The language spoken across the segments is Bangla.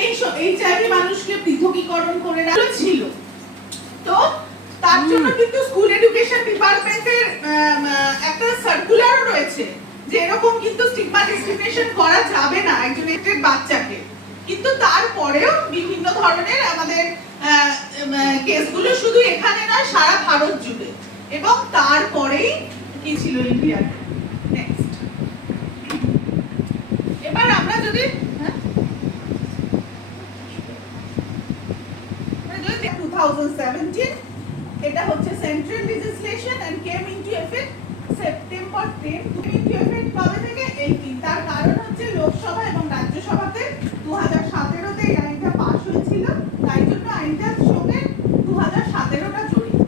এই এইচআইভি মানুষকে পৃথকীকরণ করে রাখা ছিল। তো তার জন্য কিন্তু স্কুল এডুকেশন ডিপার্টমেন্টের একটা সার্কুলার রয়েছে যে এরকম কিন্তু স্টিগমা ডিসক্রিমিনেশন করা যাবে না একজন এডুকেটেড বাচ্চাকে। কিন্তু তারপরেও বিভিন্ন ধরনের আমাদের কেসগুলো শুধু এখানে নয় সারা ভারত জুড়ে, এবং তারপরেই কি ছিল ইন্ডিয়াতে। নেক্সট, এবার আমরা যদি 2017 এটা হচ্ছে central legislation and came into effect September 10 into effect কবে থেকে 18। তার কারণ হচ্ছে লোকসভা এবং রাজ্যসভাতে 2017 তে এই আইনটা পাস হয়েছিল, তাই জন্য আইনটার সঙ্গে 2017টা জড়িত।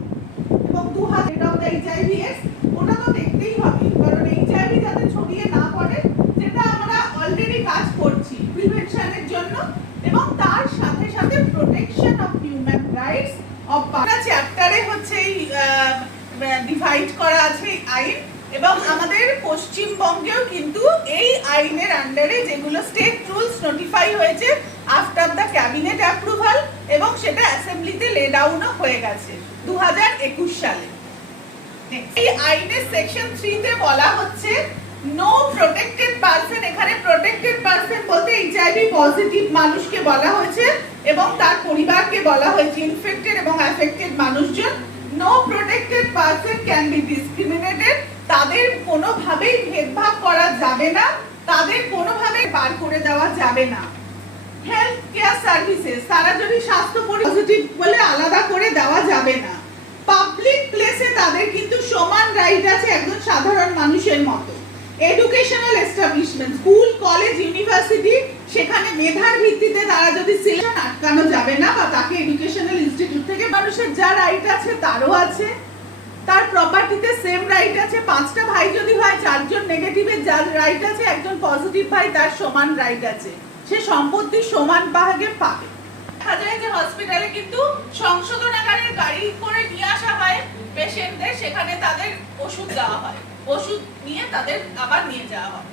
এবং 2000 অফ দ্য এইচআইভি এডস ওটা তো দেখতেই হবে, কারণ এইচআইভি যাতে ছড়িয়ে না পড়ে, যেটা আমরা অলরেডি কাজ করছি প্রিভেনশনের জন্য, এবং তার সাথে সাথে protection of human rights of চ্যাপ্টারে হচ্ছে ডিভাইড করা আছে আইন। এবং আমাদের পশ্চিমবঙ্গেও কিন্তু এই আইনের আন্ডারে যেগুলো স্টেট রুলস নোটিফাই হয়েছে আফটার দ্য ক্যাবিনেট অ্যাপ্রুভাল, এবং সেটা অ্যাসেম্বলিতে লে ডাউনও হয়ে গেছে 2021 সালে। এই আইনের সেকশন 3 তে বলা হচ্ছে নো প্রোটেক্টেড পারসন। এখানে প্রোটেক্টেড পারসন বলতে এইচআইভি পজিটিভ মানুষকে বলা হয়েছে এবং তার পরিবারকে বলা হয়েছে, ইনফেক্টেড এবং অ্যাফেক্টেড মানুষজন। No protected person can be discriminated, তাদের কোনোভাবেই ভেদভাব করা যাবে না, তাদের কোনোভাবেই বার করে দেওয়া যাবে না। হেলথ কেয়ার সার্ভিসেস, তারা যদি স্বাস্থ্য পজিটিভ বলে আলাদা করে দেওয়া যাবে না। পাবলিক প্লেসে তাদের কিন্তু সমান রাইট আছে একজন সাধারণ মানুষের মতো। Educational establishment, school college university, সেখানে মেধার ভিত্তিতে তারা যদি সিলেকশন আটকানো যাবে না, বা তাকে এডুকেশনাল ইনস্টিটিউট থেকে মানুষের যা রাইট আছে তারও আছে। তার প্রপার্টিতে সেম রাইট আছে, 5টা ভাই যদি হয় 4জন নেগেটিভের যার রাইট আছে, একজন পজিটিভ ভাই তার সমান রাইট আছে, সে সম্পত্তি সমান ভাগে পাবে। দেখা যায় যে হসপিটালে কিন্তু সংশোধনাগারের গাড়ি করে নিয়ে আসা হয় পেশেন্টদের, সেখানে তাদের ওষুধ দেওয়া হয়, ওষুধ নিয়ে তাদের আবার নিয়ে যাওয়া হয়।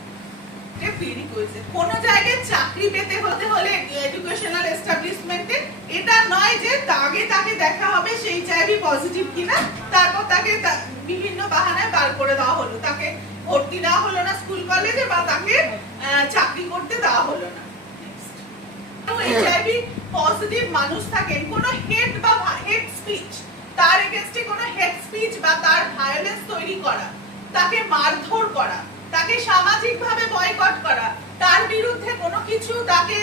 কোন জায়গায় চাকরি পেতে হলে এডুকেশনাল এস্টাবলিশমেন্টে এটা নয় যে আগে তাকে দেখা হবে সেই এইচআইভি পজিটিভ কিনা, তারপর তাকে বিভিন্ন বাহানায় বার করে দেওয়া হলো, তাকে ভর্তি দেওয়া হলো না স্কুল কলেজে, বা তাকে চাকরি করতে দেওয়া হলো না। এইচআইভি পজিটিভ মানুষ থাকেন, কোনো হেট বা হেট স্পিচ, তার এগেইনস্টে কোনো হেট স্পিচ বা তার ভায়োলেন্স তৈরি করা, তাকে মারধর করা, তাকে সামাজিকভাবে বয়কট করা, তার বিরুদ্ধে কোনো কিছু, তাকে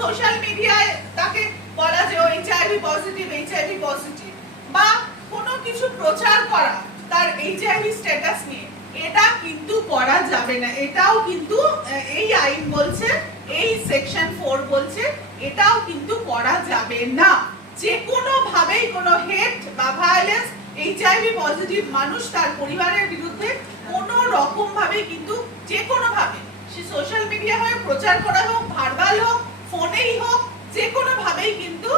সোশ্যাল মিডিয়ায় তাকে বলা যে এইচআইভি পজিটিভ, এইচআইভি পজিটিভ, বা কোনো কিছু প্রচার করা তার এইচআইভি স্ট্যাটাস নিয়ে, এটা কিন্তু করা যাবে না। এটাও কিন্তু এই আইন বলছে, এই সেকশন 4 বলছে এটাও কিন্তু করা যাবে না। যে কোনো ভাবেই কোনো হেট বা ভায়োলেন্স এইচআইভি পজিটিভ মানুষ তার পরিবারের বিরুদ্ধে কোনো রকম ভাবে কিন্তু, যে কোনো ভাবে, সে সোশ্যাল মিডিয়া হয়ে প্রচার করা হোক, ভার্বাল হোক, ফোনেই হোক, যে কোনো ভাবেই কিন্তু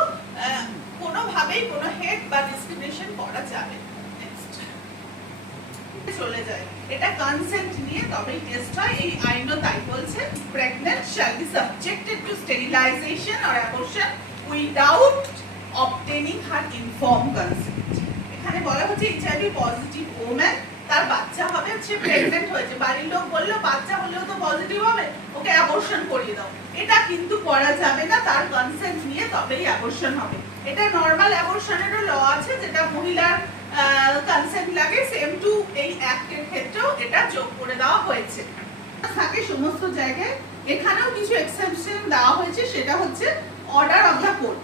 কোনোভাবেই কোনো হেট বা ডিসক্রিমিনেশন করা যাবে। চলে যায়, এটা কনসেন্ট নিয়ে তবেই টেস্ট হয়। এই আইনও তাই বলছে, pregnant shall be subjected to sterilisation or abortion without obtaining her informed consent. এখানে বলা হচ্ছে এইচআইভি পজিটিভ ওম্যান, তার বাচ্চা হবে, সে প্রেগন্যান্ট হয়েছে, বাড়ির লোক বললো বাচ্চা হলেও তো পজিটিভ হবে, ওকে অ্যাবর্শন করিয়ে দাও, এটা কিন্তু করা যাবে না, তার কনসেন্ট নিয়ে তবেই অ্যাবর্শন হবে। এটা নরমাল অ্যাবর্শনেরও ল আছে, যেটা মহিলার কনসেন্ট লাগে, সেম টু এই অ্যাক্টের ক্ষেত্রেও এটা যোগ করে দেওয়া হয়েছে। থাকে সমস্ত জায়গায়, এখানেও কিছু এক্সেপশন দেওয়া হয়েছে, সেটা হচ্ছে অর্ডার অফ দ্য কোর্ট।